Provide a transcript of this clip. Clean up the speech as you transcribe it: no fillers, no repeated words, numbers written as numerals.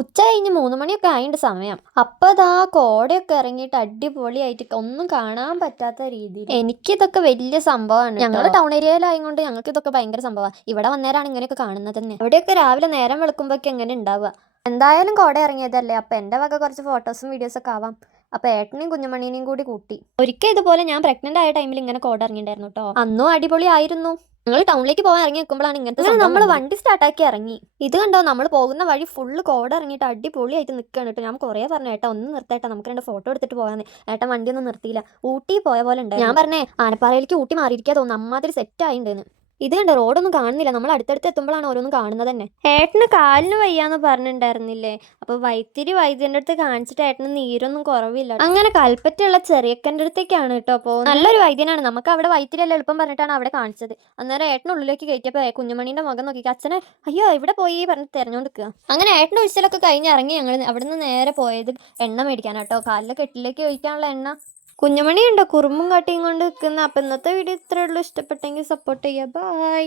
ഉച്ച കഴിഞ്ഞ് 3 മണിയൊക്കെ ആയിണ്ട് സമയം. അപ്പൊ ദാ കോടയൊക്കെ ഇറങ്ങിയിട്ട് അടിപൊളിയായിട്ട് ഒന്നും കാണാൻ പറ്റാത്ത രീതിയിൽ. എനിക്കിതൊക്കെ വലിയ സംഭവമാണ്. ഞങ്ങൾ ടൗൺ ഏരിയയിലായതുകൊണ്ട് ഞങ്ങൾക്ക് ഇതൊക്കെ ഭയങ്കര സംഭവമാണ്. ഇവിടെ വന്നേരാണ് ഇങ്ങനെയൊക്കെ കാണുന്നത് തന്നെ. അവിടെയൊക്കെ രാവിലെ നേരം വെളുക്കുമ്പോഴൊക്കെ എങ്ങനെ ഉണ്ടാവുക. എന്തായാലും കോട ഇറങ്ങിയതല്ലേ, അപ്പൊ എൻ്റെ വക കുറച്ച് ഫോട്ടോസും വീഡിയോസൊക്കെ ആവാം. അപ്പൊ ഏട്ടനെയും കുഞ്ഞുമണീനെയും കൂടി കൂട്ടി. ഒരിക്കൽ ഇതുപോലെ ഞാൻ പ്രഗ്നന്റ് ആയ ടൈമിൽ ഇങ്ങനെ കോട ഇറങ്ങിയിട്ടുണ്ടായിരുന്നു കേട്ടോ. അന്നും അടിപൊളിയായിരുന്നു. ഞങ്ങൾ ടൗണിലേക്ക് പോകാൻ ഇറങ്ങി നിൽക്കുമ്പോഴാണ് ഇങ്ങനത്തെ നമ്മൾ വണ്ടി സ്റ്റാർട്ടാക്കി ഇറങ്ങി. ഇത് കണ്ടോ, നമ്മൾ പോകുന്ന വഴി ഫുള്ള് കോട ഇറങ്ങിയിട്ട് അടിപൊളിയായിട്ട് നിൽക്കുകയാണ് കേട്ടോ. ഞാൻ കുറേ പറഞ്ഞു ഏട്ടാ ഒന്ന് നിർത്തേട്ടാ, നമുക്ക് 2 ഫോട്ടോ എടുത്തിട്ട് പോകാന്ന്. ഏട്ടൻ വണ്ടി ഒന്നും നിർത്തിയില്ല. ഊട്ടി പോയ പോലെ ഉണ്ട്. ഞാൻ പറഞ്ഞേ ആനപ്പാറയിലേക്ക് ഊട്ടി മാറിയിരിക്കുക തോന്നുന്നു, അമ്മാതിരി സെറ്റ് ആയിണ്ടെന്ന്. ഇത് കണ്ടോ, റോഡൊന്നും കാണുന്നില്ല. നമ്മൾ അടുത്തടുത്ത് എത്തുമ്പോഴാണ് ഓരോന്നും കാണുന്നത് തന്നെ. ഏട്ടന് കാലിന് വയ്യാന്ന് പറഞ്ഞിട്ടുണ്ടായിരുന്നില്ലേ, അപ്പൊ വൈദ്യന്റെ അടുത്ത് കാണിച്ചിട്ട് ഏട്ടന് നീരൊന്നും കുറവില്ല. അങ്ങനെ കൽപ്പറ്റയുള്ള ചെറിയക്കൻ്റെ അടുത്തേക്കാണ് കേട്ടോ പോകുന്നത്. നല്ലൊരു വൈദ്യനാണ്. നമുക്ക് അവിടെ വൈത്തിരിയല്ല എളുപ്പം പറഞ്ഞിട്ടാണ് അവിടെ കാണിച്ചത്. അന്നേരം ഏട്ടനുള്ളിലേക്ക് കയറ്റിയപ്പോൾ കുഞ്ഞുമണീൻ്റെ മുഖം നോക്കി അച്ഛനെ അയ്യോ ഇവിടെ പോയി പറഞ്ഞ് തിരഞ്ഞുകൊണ്ടിരിക്കുക. അങ്ങനെ ഏട്ടൻ്റെ ഉത്സവമൊക്കെ കഴിഞ്ഞ് ഇറങ്ങി ഞങ്ങൾ അവിടെ നിന്ന് നേരെ പോയത് എണ്ണ മേടിക്കാനാട്ടോ, കാലിലെ കെട്ടിലേക്ക് ഒഴിക്കാനുള്ള എണ്ണ. കുഞ്ഞുമണി ഉണ്ടോ കുറുമ്പും കാട്ടിയും കൊണ്ട് നിൽക്കുന്ന. അപ്പം ഇന്നത്തെ വീഡിയോ ഇത്രയേ ഉള്ളൂ. ഇഷ്ടപ്പെട്ടെങ്കിൽ സപ്പോർട്ട് ചെയ്യുക. ബൈ.